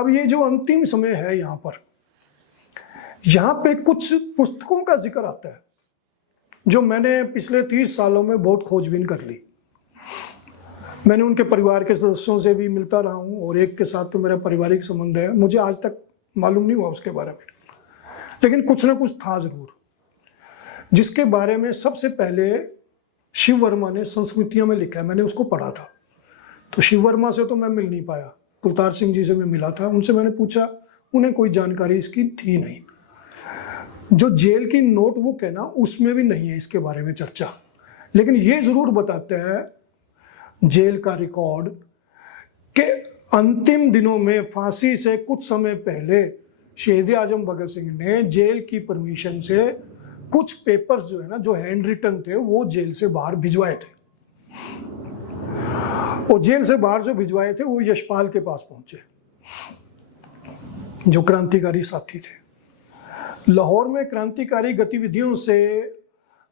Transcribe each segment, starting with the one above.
अब ये जो अंतिम समय है यहाँ पे कुछ पुस्तकों का जिक्र आता है जो मैंने पिछले 30 सालों में बहुत खोजबीन कर ली। मैंने उनके परिवार के सदस्यों से भी मिलता रहा हूँ और एक के साथ तो मेरा पारिवारिक संबंध है, मुझे आज तक मालूम नहीं हुआ उसके बारे में, लेकिन कुछ ना कुछ था जरूर, जिसके बारे में सबसे पहले शिव वर्मा ने संस्मृतियों में लिखा है। मैंने उसको पढ़ा था। तो शिव वर्मा से तो मैं मिल नहीं पाया, कुलतार सिंह जी से मैं मिला था, उनसे मैंने पूछा, उन्हें कोई जानकारी इसकी थी नहीं। जो जेल की नोटबुक है ना, उसमें भी नहीं है इसके बारे में चर्चा, लेकिन ये जरूर बताते हैं जेल का रिकॉर्ड कि अंतिम दिनों में फांसी से कुछ समय पहले शहीद आजम भगत सिंह ने जेल की परमिशन से कुछ पेपर्स जो है ना, जो हैंड रिटन थे, वो जेल से बाहर भिजवाए थे। और जेल से बाहर जो भिजवाए थे वो यशपाल के पास पहुंचे, जो क्रांतिकारी साथी थे। लाहौर में क्रांतिकारी गतिविधियों से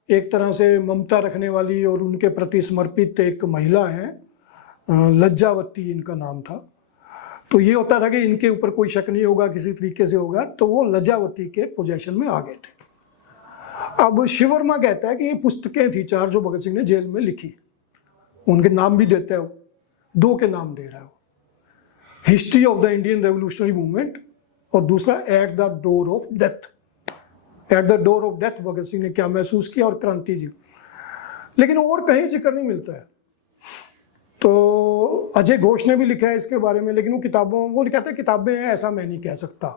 एक तरह से ममता रखने वाली और उनके प्रति समर्पित एक महिला हैं, लज्जावती इनका नाम था। तो ये होता था कि इनके ऊपर कोई शक नहीं होगा, किसी तरीके से होगा, तो वो लज्जावती के पोजीशन में आ गए थे। अब शिव वर्मा कहता है कि ये पुस्तकें थी 4 जो भगत सिंह ने जेल में लिखी, उनके नाम भी देते हो, 2 के नाम दे रहा हो, history of the Indian revolutionary movement और दूसरा at the door of death. At the door of death Bhagat Singh ने क्या महसूस किया और क्रांति जी, लेकिन और कहीं जिक्र नहीं मिलता है। तो अजय घोष ने भी लिखा है इसके बारे में, लेकिन वो कहते हैं किताबें हैं, ऐसा मैं नहीं कह सकता।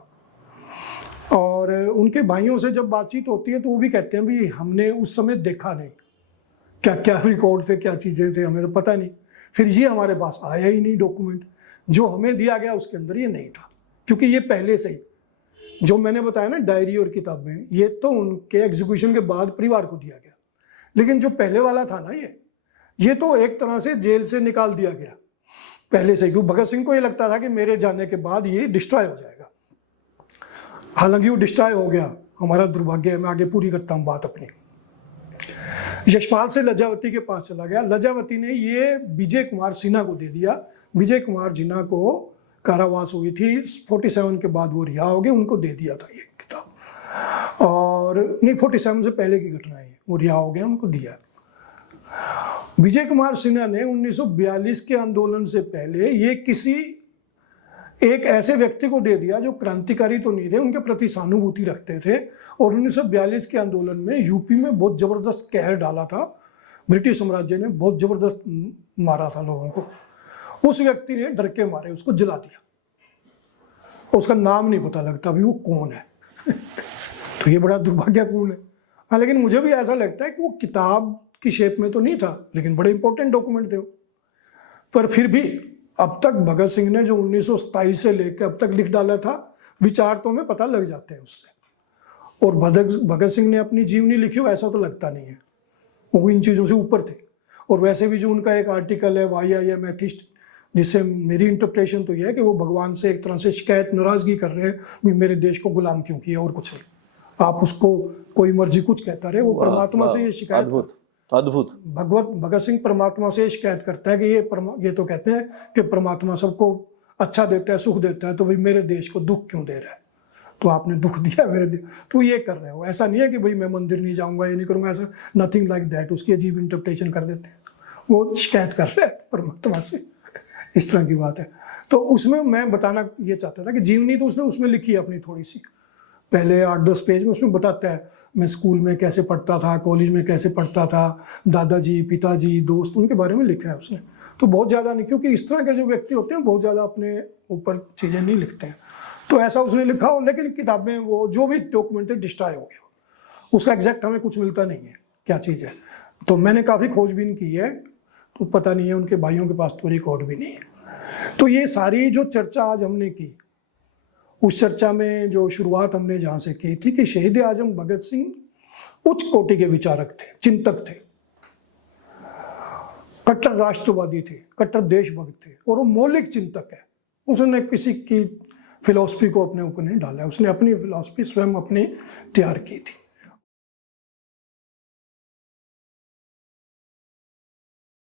और उनके भाइयों से जब बातचीत होती है तो वो भी कहते हैं भी हमने उस समय देखा नहीं, क्या क्या रिकॉर्ड थे, क्या चीज़ें थे, हमें तो पता नहीं। फिर ये हमारे पास आया ही नहीं डॉक्यूमेंट, जो हमें दिया गया उसके अंदर ये नहीं था, क्योंकि ये पहले से ही जो मैंने बताया ना डायरी और किताबें, ये तो उनके एग्जीक्यूशन के बाद परिवार को दिया गया, लेकिन जो पहले वाला था ना, ये तो एक तरह से जेल से निकाल दिया गया पहले से, क्योंकि भगत सिंह को ये लगता था कि मेरे जाने के बाद ये डिस्ट्रॉय हो जाएगा। हालांकि वो डिस्ट्रॉय हो गया, हमारा दुर्भाग्य है। मैं आगे पूरी करता हूँ बात अपनी। यशपाल से लज्जावती के पास चला गया। लज्जावती ने ये विजय कुमार सिन्हा को दे दिया। विजय कुमार सिन्हा को कारावास हुई थी 47 के बाद, वो रिहा हो गए, उनको दे दिया था ये किताब। और नहीं, 47 से पहले की घटना है, वो रिहा हो गया, उनको दिया। विजय कुमार सिन्हा ने 1942 के आंदोलन से पहले ये किसी एक ऐसे व्यक्ति को दे दिया जो क्रांतिकारी तो नहीं थे, उनके प्रति सहानुभूति रखते थे, और 1942 के आंदोलन में यूपी में बहुत जबरदस्त कहर डाला था, ब्रिटिश साम्राज्य ने बहुत जबरदस्त मारा था लोगों को। उस व्यक्ति ने डर के मारे उसको जला दिया, उसका नाम नहीं पता लगता अभी वो कौन है। तो ये बड़ा दुर्भाग्यपूर्ण है। हाँ, लेकिन मुझे भी ऐसा लगता है कि वो किताब की शेप में तो नहीं था, लेकिन बड़े इंपॉर्टेंट डॉक्यूमेंट थे वो। पर फिर भी अब तक भगत सिंह ने जो 1927 से लेकर अब तक लिख डाला था, विचार तो हमें पता लग जाते हैं उससे। और भगत सिंह ने अपनी जीवनी लिखी हो ऐसा तो लगता नहीं है, वो इन चीज़ों से ऊपर थे। और वैसे भी जो उनका एक आर्टिकल है वाई आई एम एथिस्ट, जिससे मेरी इंटरप्रिटेशन तो ये है कि वो भगवान से एक तरह से शिकायत, नाराजगी कर रहे हैं भी मेरे देश को गुलाम क्यों किया, और कुछ नहीं। आप उसको कोई मर्जी कुछ कहता रहे, वो परमात्मा से ये शिकायत, अद्भुत भगत सिंह परमात्मा से शिकायत करता है कि ये तो कहते हैं कि परमात्मा सबको अच्छा देता है, सुख देता है, तो भाई मेरे देश को दुख क्यों दे रहा है, तो आपने दुख दिया मेरे देश, तो ये कर रहे हो। ऐसा नहीं है कि भाई मैं मंदिर नहीं जाऊंगा, ये नहीं करूंगा, ऐसा नथिंग लाइक दैट। उसकी अजीब इंटरप्रिटेशन कर देते हैं, वो शिकायत कर रहे हैं परमात्मा से, इस तरह की बात है। तो उसमें मैं बताना ये चाहता था कि जीवनी तो उसने उसमें लिखी है अपनी थोड़ी सी, पहले 8-10 पेज में उसमें बताता है मैं स्कूल में कैसे पढ़ता था, कॉलेज में कैसे पढ़ता था, दादाजी, पिताजी, दोस्त, उनके बारे में लिखा है उसने। तो बहुत ज़्यादा नहीं, क्योंकि इस तरह के जो व्यक्ति होते हैं बहुत ज़्यादा अपने ऊपर चीज़ें नहीं लिखते हैं, तो ऐसा उसने लिखा हो। लेकिन किताबें वो जो भी डॉक्यूमेंट डिस्ट्रॉय हो गया, उसका एग्जैक्ट हमें कुछ मिलता नहीं है क्या चीज़ है। तो मैंने काफ़ी खोजबीन की है, तो पता नहीं है, उनके भाइयों के पास तो रिकॉर्ड भी नहीं है। तो ये सारी जो चर्चा आज हमने की, उस चर्चा में जो शुरुआत हमने जहाँ से की थी कि शहीद आजम भगत सिंह उच्च कोटि के विचारक थे, चिंतक थे, कट्टर राष्ट्रवादी थे, कट्टर देशभक्त थे, और वो मौलिक चिंतक है। उसने किसी की फिलॉसफी को अपने ऊपर नहीं डाला, उसने अपनी फिलॉसफी स्वयं अपनी तैयार की थी।